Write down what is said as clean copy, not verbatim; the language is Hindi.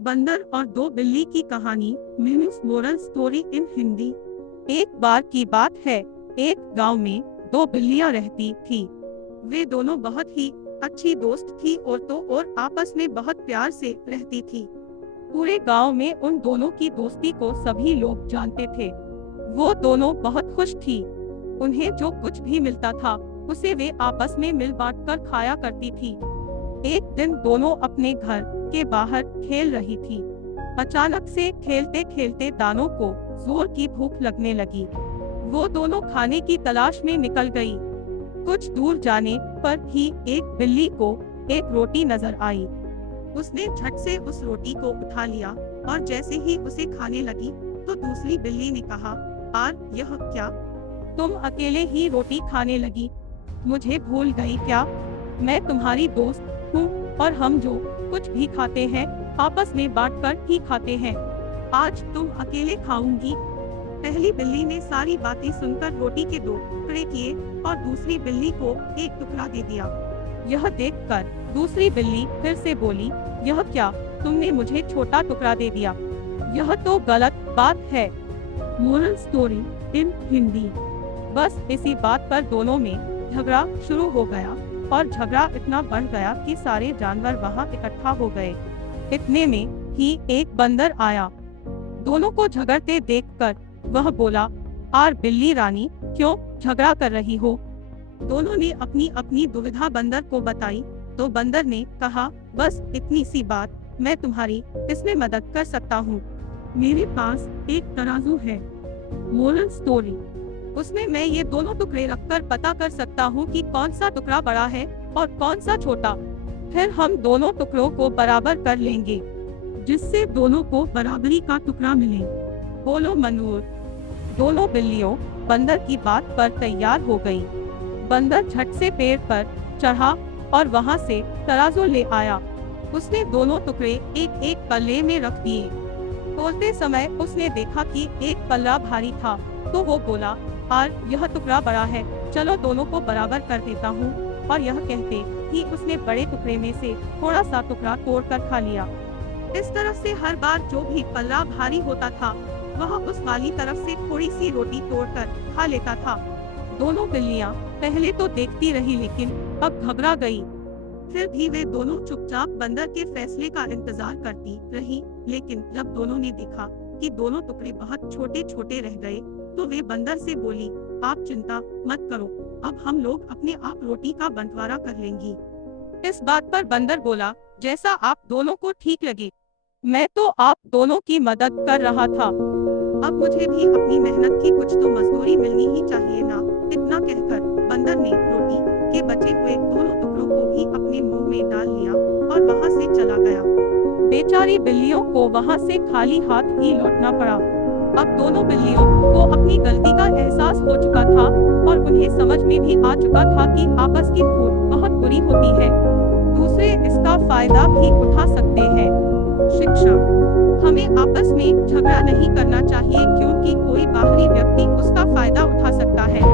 बंदर और दो बिल्ली की कहानी। Meanings moral story in Hindi. एक बार की बात है, एक गांव में दो बिल्लियां रहती थी। वे दोनों बहुत ही अच्छी दोस्त थी और आपस में बहुत प्यार से रहती थी। पूरे गांव में उन दोनों की दोस्ती को सभी लोग जानते थे। वो दोनों बहुत खुश थी। उन्हें जो कुछ भी मिलता था उसे वे आपस में मिल बांट कर खाया करती थी। एक दिन दोनों अपने घर के बाहर खेल रही थी। अचानक से खेलते खेलते दानों को जोर की भूख लगने लगी। वो दोनों खाने की तलाश में निकल गई। कुछ दूर जाने पर ही एक बिल्ली को एक रोटी नजर आई। उसने झट से उस रोटी को उठा लिया और जैसे ही उसे खाने लगी तो दूसरी बिल्ली ने कहा, "आर, यह क्या? तुम अकेले ही रोटी खाने लगी? मुझे भूल गई क्या? मैं तुम्हारी दोस्त हूँ और हम जो कुछ भी खाते हैं आपस में बांटकर ही खाते हैं। आज तुम अकेले खाऊंगी?" पहली बिल्ली ने सारी बातें सुनकर रोटी के दो टुकड़े किए और दूसरी बिल्ली को एक टुकड़ा दे दिया। यह देखकर दूसरी बिल्ली फिर से बोली, "यह क्या? तुमने मुझे छोटा टुकड़ा दे दिया। यह तो गलत बात है।" Moral story in Hindi. बस इसी बात पर दोनों में झगड़ा शुरू हो गया और झगड़ा इतना बढ़ गया कि सारे जानवर वहां इकट्ठा हो गए। इतने में ही एक बंदर आया। दोनों को झगड़ते देखकर वह बोला, "आर बिल्ली रानी, क्यों झगड़ा कर रही हो?" दोनों ने अपनी अपनी दुविधा बंदर को बताई तो बंदर ने कहा, "बस इतनी सी बात, मैं तुम्हारी इसमें मदद कर सकता हूँ। मेरे पास एक तराजू है। मोरल स्टोरी, उसमें मैं ये दोनों टुकड़े रखकर पता कर सकता हूँ कि कौन सा टुकड़ा बड़ा है और कौन सा छोटा। फिर हम दोनों टुकड़ों को बराबर कर लेंगे जिससे दोनों को बराबरी का टुकड़ा मिले। बोलो मंजूर।" दोनों बिल्लियों बंदर की बात पर तैयार हो गई। बंदर झट से पेड़ पर चढ़ा और वहां से तराजू ले आया। उसने दोनों टुकड़े एक एक पल्ले में रख दिए। तोलते समय उसने देखा कि एक पल्ला भारी था तो वो बोला, "आर, यह टुकड़ा बड़ा है, चलो दोनों को बराबर कर देता हूँ।" और यह कहते ही उसने बड़े टुकड़े में से थोड़ा सा टुकड़ा तोड़कर खा लिया। इस तरफ से हर बार जो भी पल्ला भारी होता था वह उस वाली तरफ से थोड़ी सी रोटी तोड़कर खा लेता था। दोनों बिल्लियां पहले तो देखती रही लेकिन अब घबरा गई। फिर भी वे दोनों चुपचाप बंदर के फैसले का इंतजार करती रही। लेकिन जब दोनों ने देखा कि दोनों टुकड़े बहुत छोटे छोटे रह गए तो वे बंदर से बोली, "आप चिंता मत करो, अब हम लोग अपने आप रोटी का बंटवारा कर लेंगी।" इस बात पर बंदर बोला, "जैसा आप दोनों को ठीक लगे, मैं तो आप दोनों की मदद कर रहा था। अब मुझे भी अपनी मेहनत की कुछ तो मजदूरी मिलनी ही चाहिए ना।" इतना कहकर बंदर ने रोटी के बचे हुए दोनों टुकड़ों को भी अपने मुंह में डाल लिया और वहां से चला गया। बेचारी बिल्लियों को वहां से खाली हाथ ही लौटना पड़ा। अब दोनों बिल्लियों को अपनी गलती का एहसास हो चुका था और उन्हें समझ में भी आ चुका था कि आपस की फूट बहुत बुरी होती है। दूसरे इसका फायदा भी उठा सकते हैं। शिक्षा, हमें आपस में झगड़ा नहीं करना चाहिए क्योंकि कोई बाहरी व्यक्ति उसका फायदा उठा सकता है।